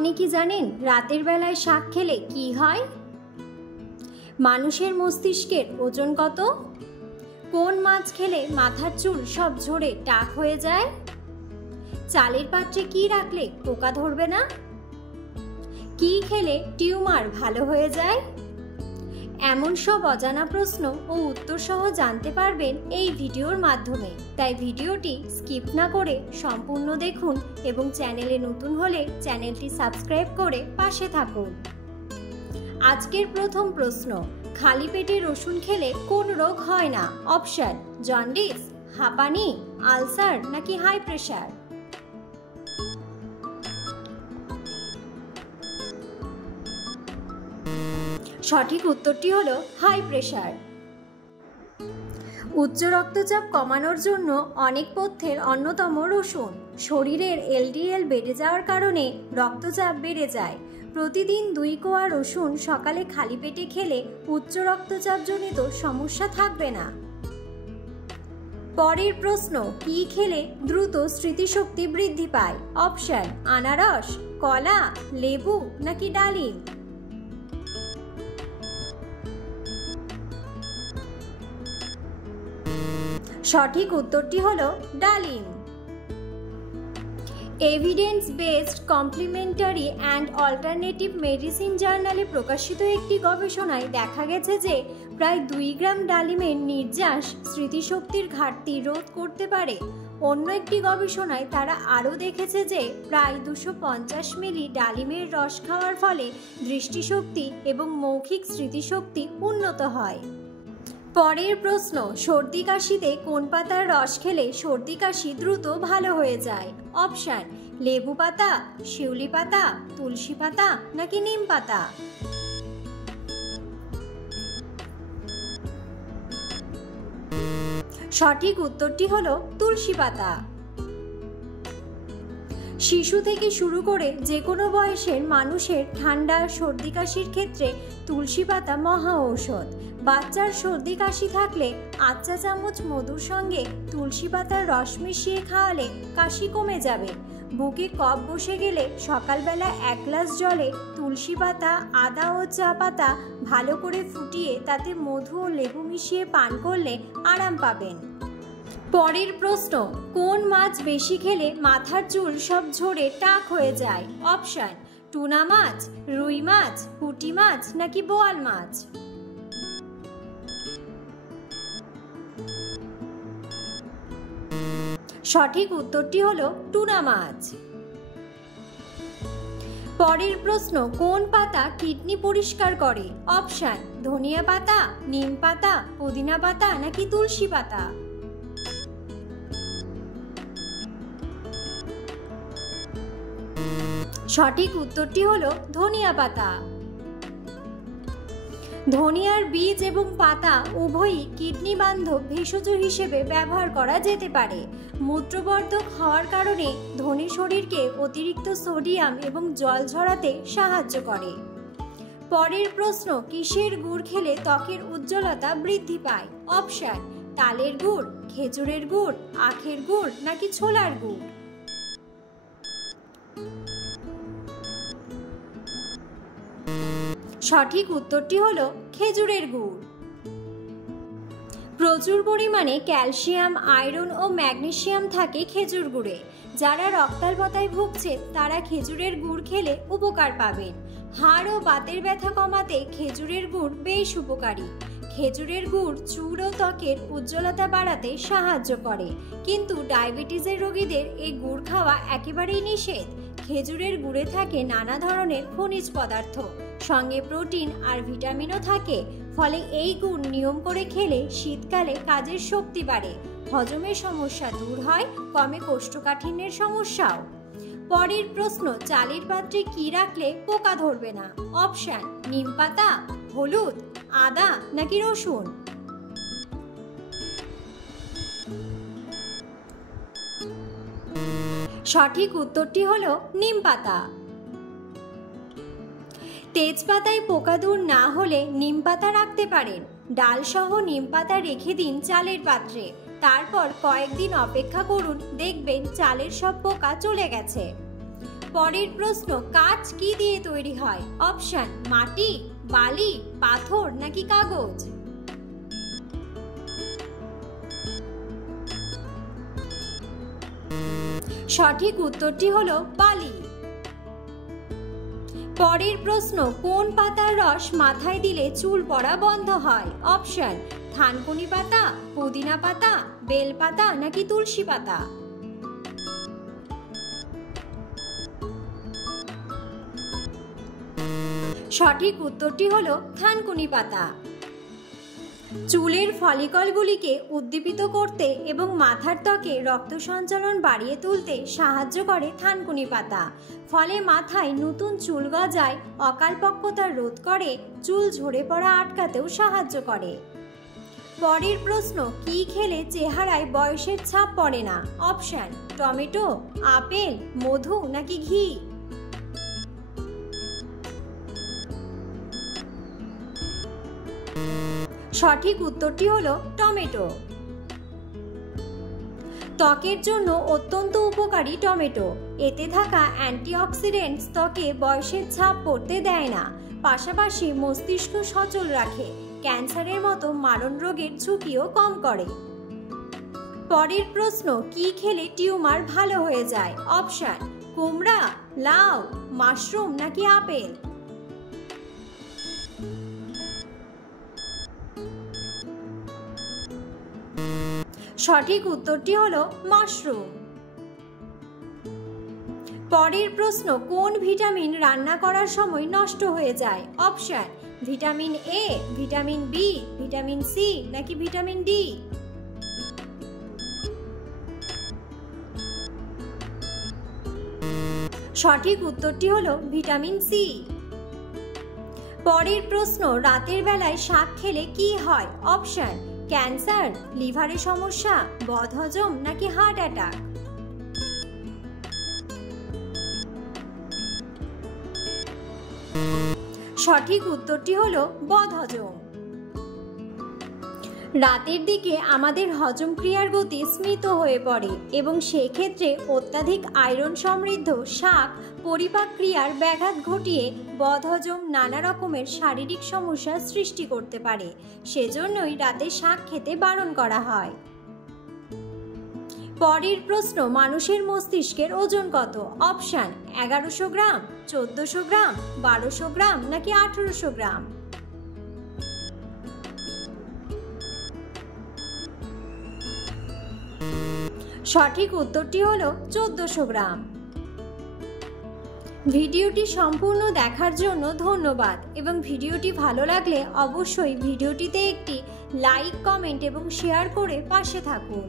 আপনি কি জানেন রাতের বেলায় শাক খেলে কি হয়? মানুষের মস্তিষ্কের ওজন কত? কোন মাছ খেলে মাথার চুল সব ঝরে টাক হয়ে যায়? চালের পাত্রে কি রাখলে পোকা ধরবে না? কি খেলে টিউমার ভালো হয়ে যায়? এমন সব অজানা প্রশ্ন ও উত্তর সহ জানতে পারবেন এই ভিডিওর মাধ্যমে। তাই ভিডিওটি স্কিপ না করে সম্পূর্ণ দেখুন এবং চ্যানেলে নতুন হলে চ্যানেলটি সাবস্ক্রাইব করে পাশে থাকুন। আজকের প্রথম প্রশ্ন, খালি পেটে রসুন খেলে কোন রোগ হয় না? অপশন: জন্ডিস, হাঁপানি, আলসার নাকি হাই প্রেশার? সঠিক উত্তরটি হলো হাই প্রেশার। উচ্চ রক্তচাপ কমানোর জন্য অনেক পথ্যের অন্যতম রসুন। শরীরের এলডিএল বেড়ে যাওয়ার কারণে রক্তচাপ বেড়ে যায়। প্রতিদিন 2 কোয়া রসুন সকালে খালি পেটে খেলে উচ্চ রক্তচাপজনিত সমস্যা থাকবে না। পরের প্রশ্ন, কি খেলে দ্রুত স্মৃতিশক্তি বৃদ্ধি পায়? অপশন: আনারস, কলা, লেবু নাকি ডালিম? সঠিক উত্তরটি হলো ডালিম। Evidence based complementary and alternative medicine জার্নালে প্রকাশিত একটি গবেষণায় দেখা গেছে যে প্রায় 2 গ্রাম ডালিমের নির্যাস স্মৃতিশক্তির ঘাটতি রোধ করতে পারে। অন্য একটি গবেষণায় তারা আরও দেখেছে যে প্রায় 250 মিলি ডালিমের রস খাওয়ার ফলে দৃষ্টিশক্তি এবং মৌখিক স্মৃতিশক্তি উন্নত হয়। পরের প্রশ্ন, সর্দি কাশিতে কোন পাতার রস খেলে সর্দি কাশি দ্রুত ভালো হয়ে যায়? অপশন: লেবু পাতা, শিউলি পাতা, তুলসী পাতা নাকি নিম পাতা? সঠিক উত্তরটি হলো তুলসী পাতা। শিশু থেকে শুরু করে যে কোনো বয়সের মানুষের ঠান্ডা সর্দি কাশির ক্ষেত্রে তুলসী পাতা মহা ঔষধ। বাচ্চার সর্দি কাশি থাকলে 8 চা চামচ মধুর সঙ্গে তুলসী পাতার রস মিশিয়ে খাওয়ালে কাশি কমে যাবে। বুকে কফ বসে গেলে সকালবেলা 1 গ্লাস জলে তুলসী পাতা, আদা ও চা পাতা ভালো করে ফুটিয়ে তাতে মধু ও লেবু মিশিয়ে পান করলে আরাম পাবেন। পরের প্রশ্ন, কোন মাছ বেশি খেলে মাথার চুল সব ঝরে টাক হয়ে যায়? অপশন: টুনা মাছ, রুই মাছ, পুঁটি মাছ নাকি বোয়াল মাছ? সঠিক উত্তরটি হলো টুনা মাছ। পরের প্রশ্ন, কোন পাতা কিডনি পরিষ্কার করে? অপশন: ধনিয়া পাতা, নিম পাতা, পুদিনা পাতা নাকি তুলসী পাতা? সঠিক উত্তরটি হলো ধনিয়া পাতা। ধনিয়ার বীজ এবং পাতা উভয়ই কিডনি বান্ধব ভেষজ হিসেবে ব্যবহার করা যেতে পারে। মূত্রবর্ধক হওয়ার কারণে ধনে শরীরকে অতিরিক্ত সোডিয়াম এবং জল ঝরাতে সাহায্য করে। পরের প্রশ্ন, কিসের গুড় খেলে ত্বকের উজ্জ্বলতা বৃদ্ধি পায়? অপশন: তালের গুড়, খেজুরের গুড়, আখের গুড় নাকি ছোলার গুড়? সঠিক উত্তরটি হলো খেজুরের গুড়। প্রচুর পরিমাণে ক্যালসিয়াম, আয়রন ও ম্যাগনেসিয়াম থাকে খেজুর গুড়ে। যারা রক্তাল্পতায় ভুগছে তারা খেজুরের গুড় খেলে উপকার পাবেন। হাড় ও বাতের ব্যথা কমাতে খেজুরের গুড় বেশ উপকারী। খেজুরের গুড় চুল ও ত্বকের উজ্জ্বলতা বাড়াতে সাহায্য করে, কিন্তু ডায়াবেটিসের রোগীদের এই গুড় খাওয়া একেবারেই নিষেধ। খেজুরের গুড়ে থাকে নানা ধরনের খনিজ পদার্থ, সঙ্গে প্রোটিন আর ভিটামিনও থাকে। ফলে এই গুড় নিয়ম করে খেলে শীতকালে কাজের শক্তি বাড়ে, হজমের সমস্যা দূর হয়, কমে কোষ্ঠকাঠিন্যের সমস্যাও। পরের প্রশ্ন, চালের পাত্রে কি রাখলে পোকা ধরবে না? অপশন: নিম পাতা, হলুদ, আদা নাকি রসুন? সঠিক উত্তরটি হলো নিম পাতা। তেজপাতায় পোকা দূর না হলে নিম পাতা রাখতে পারেন। ডাল সহ নিম পাতা রেখে দিন চালের পাত্রে। তারপর কয়েকদিন অপেক্ষা করুন, দেখবেন চালের সব পোকা চলে গেছে। পরের প্রশ্ন, কাঁচ কি দিয়ে তৈরি হয়? অপশন, মাটি, বালি, পাথর নাকি কাগজ? সঠিক উত্তরটি হলো বালি। পরের প্রশ্ন, কোন পাতার রস মাথায় দিলে চুল পড়া বন্ধ হয়? অপশন, থানকুনি পাতা, পুদিনা পাতা, বেল পাতা নাকি তুলসী পাতা? সঠিক উত্তরটি হলো থানকুনি পাতা। চুলের ফলিকলগুলিকে উদ্দীপিত করতে এবং মাথার ত্বকে রক্ত সঞ্চালন বাড়িয়ে তুলতে সাহায্য করে থানকুনি পাতা। ফলে মাথায় নতুন চুল গজায়, অকালপক্বতা রোধ করে, চুল ঝরে পড়া আটকাতেও সাহায্য করে। পরের প্রশ্ন, কি খেলে চেহারায় বয়সের ছাপ পড়ে না? অপশন, টমেটো, আপেল, মধু নাকি ঘি? সঠিক উত্তরটি হলো টমেটো। ত্বকের জন্য অত্যন্ত উপকারী টমেটো। এতে থাকা অ্যান্টিঅক্সিডেন্টস ত্বকে বয়সের ছাপ পড়তে দেয় না, পাশাপাশি মস্তিষ্ক সচল রাখে, ক্যান্সারের মতো মারণ রোগের ঝুঁকিও কম করে। পরের প্রশ্ন, কি খেলে টিউমার ভালো হয়ে যায়? অপশন, কুমড়া, লাউ, মাশরুম নাকি আপেল? সঠিক উত্তরটি হলো মাশরুম। পরের প্রশ্ন, কোন ভিটামিন রান্না করার সময় নষ্ট হয়ে যায়? Option, vitamin A, vitamin B, vitamin C নাকি ভিটামিন ডি? সঠিক উত্তরটি হলো ভিটামিন সি। পরের প্রশ্ন, রাতের বেলায় শাক খেলে কি হয়? অপশন, ক্যান্সার, লিভারের সমস্যা, বদহজম নাকি হার্ট অ্যাটাক? সঠিক উত্তরটি হলো বদহজম। রাতের দিকে আমাদের হজম ক্রিয়ার গতি স্মিত হয়ে পড়ে এবং সেই ক্ষেত্রে অত্যাধিক আয়রন সমৃদ্ধ শাক পরিপাক ক্রিয়ার ব্যাঘাত ঘটিয়ে বদহজম, নানা রকমের শারীরিক সমস্যার সৃষ্টি করতে পারে। সেজন্যই রাতে শাক খেতে বারণ করা হয়। পরের প্রশ্ন, মানুষের মস্তিষ্কের ওজন কত? অপশন, 1100 গ্রাম, 1400 গ্রাম, 1200 গ্রাম নাকি 1800 গ্রাম? সঠিক উত্তরটি হলো 1400 গ্রাম। ভিডিওটি সম্পূর্ণ দেখার জন্য ধন্যবাদ এবং ভিডিওটি ভালো লাগলে অবশ্যই ভিডিওটিতে একটি লাইক, কমেন্ট এবং শেয়ার করে পাশে থাকুন।